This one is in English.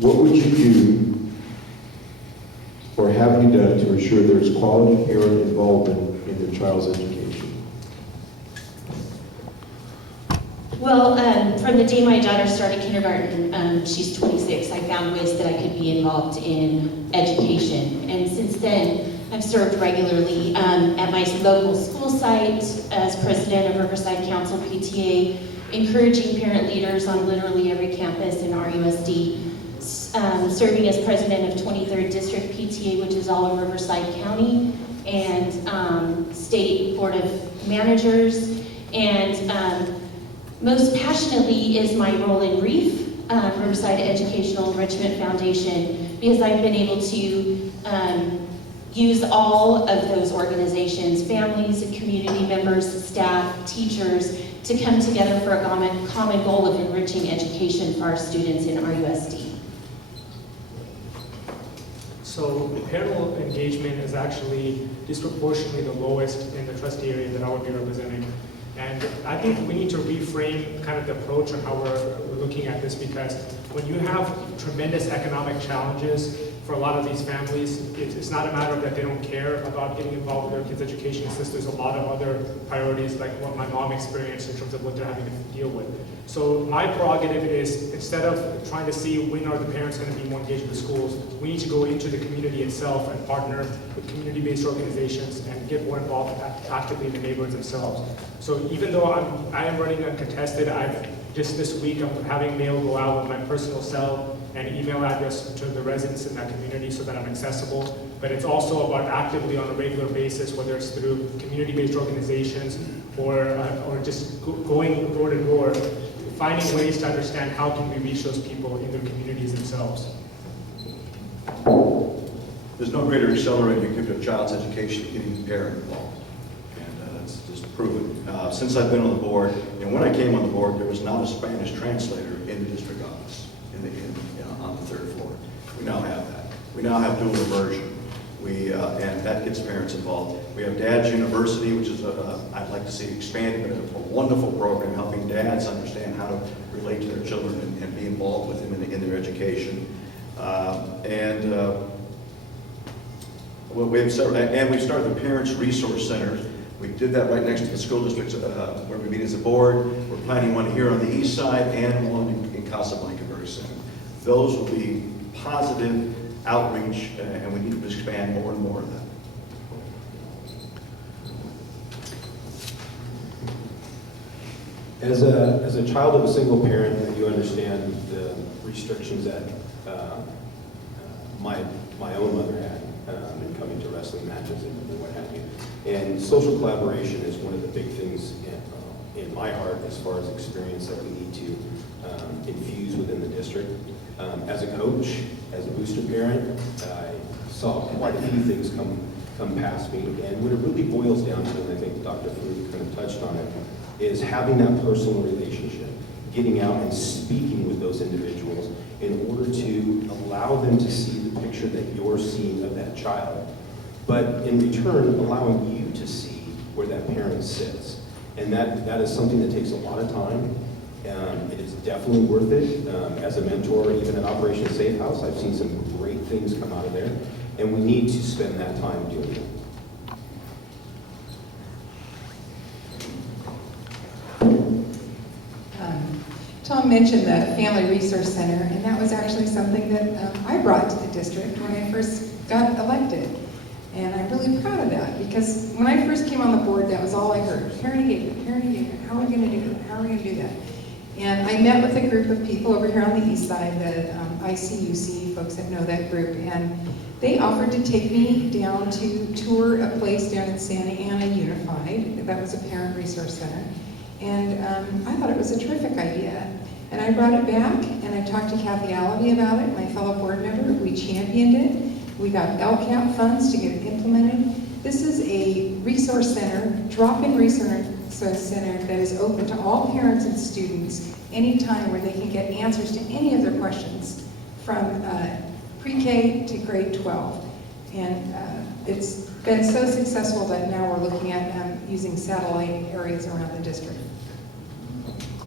what would you do or have you done to ensure there's quality parent involvement in your child's education? Well, from the day my daughter started kindergarten, she's 26, I found ways that I could be involved in education. And since then, I've served regularly at my local school site as president of Riverside Council PTA, encouraging parent leaders on literally every campus in RUSD, serving as president of 23rd District PTA, which is all of Riverside County, and state board of managers, and most passionately is my role in REEF, Riverside Educational Enrichment Foundation, because I've been able to use all of those organizations, families, community members, staff, teachers, to come together for a common goal of enriching education for our students in RUSD. So parental engagement is actually disproportionately the lowest in the trustee area that I would be representing. And I think we need to reframe kind of the approach on how we're looking at this, because when you have tremendous economic challenges for a lot of these families, it's not a matter of that they don't care about getting involved with their kids' education. It's just there's a lot of other priorities, like what my mom experienced in terms of what they're having to deal with. So my prerogative is, instead of trying to see when are the parents going to be more engaged with schools, we need to go into the community itself and partner with community-based organizations and get more involved actively in the neighborhoods themselves. So even though I am running uncontested, just this week I'm having mail go out with my personal cell and email address to the residents in that community so that I'm accessible. But it's also about actively on a regular basis, whether it's through community-based organizations or just going door to door, finding ways to understand how can we reach those people in their communities themselves. There's no greater accelerator you give to a child's education than getting the parent involved. And that's just proven. Since I've been on the board, and when I came on the board, there was not a Spanish translator in the district office on the third floor. We now have that. We now have dual immersion. And that gets parents involved. We have Dad's University, which is I'd like to see expanded, but a wonderful program helping dads understand how to relate to their children and be involved with them in their education. We've started the Parents Resource Center. We did that right next to the school districts where we meet as a board. We're planning one here on the east side and one in Casablanca very soon. Those will be positive outreach, and we need to expand more and more of that. As a child of a single parent, you understand the restrictions that my own mother had in coming to wrestling matches and what have you. And social collaboration is one of the big things in my heart as far as experience that we need to infuse within the district. As a coach, as a booster parent, I saw quite a few things come past me. And what it really boils down to, and I think Dr. Farouk kind of touched on it, is having that personal relationship, getting out and speaking with those individuals in order to allow them to see the picture that you're seeing of that child. But in return, allowing you to see where that parent sits. And that is something that takes a lot of time. It is definitely worth it. As a mentor, even at Operation Safe House, I've seen some great things come out of there, and we need to spend that time doing it. Tom mentioned the Family Resource Center, and that was actually something that I brought to the district when I first got elected. And I'm really proud of that, because when I first came on the board, that was all I heard. Parent engagement, how are we going to do it? How are we going to do that? And I met with a group of people over here on the east side, the ICUC, folks that know that group, and they offered to take me down to tour a place down in Santa Ana Unified. That was a parent resource center. And I thought it was a terrific idea. And I brought it back, and I talked to Kathy Allaby about it, my fellow board member. We championed it. We got LCAP funds to get it implemented. This is a resource center, drop-in resource center that is open to all parents and students anytime, where they can get answers to any of their questions from pre-K to grade 12. And it's been so successful that now we're looking at using satellite areas around the district.